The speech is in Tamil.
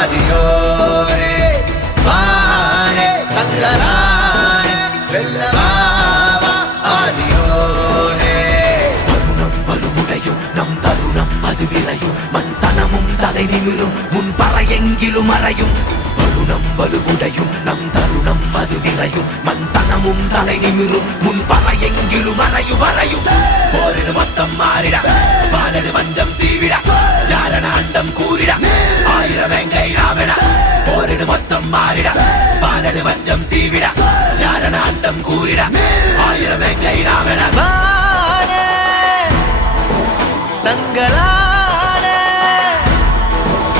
ஆதியோரே வானே தங்களானே வெல்லவாவா ஆதியோரே. வருணம் வலுவுடையும் நம் தருணம் அது விரையும் மண் சனமும் தலை நிமிரும் முன் பறையெங்கிலும் அறையும். வருணம் வலுவுடையும் நம் தருணம் அது விரையும் மண் சனமும் தலை நிமிரும் முன் பறையெங்கிலும் அறையும் அறையும். போரிடு மொத்தம் மாறிட பாலடு வஞ்சம் சீவிட யாரன அண்டம் கூறிட ஆயிரம் வெங்கை நாமென. போரிடு மொத்தம் மாறிட பாலடு வஞ்சம் சீவிட யாரன அண்டம் கூறிட ஆயிரம் வெங்கை நாமென. வானே தங்களானே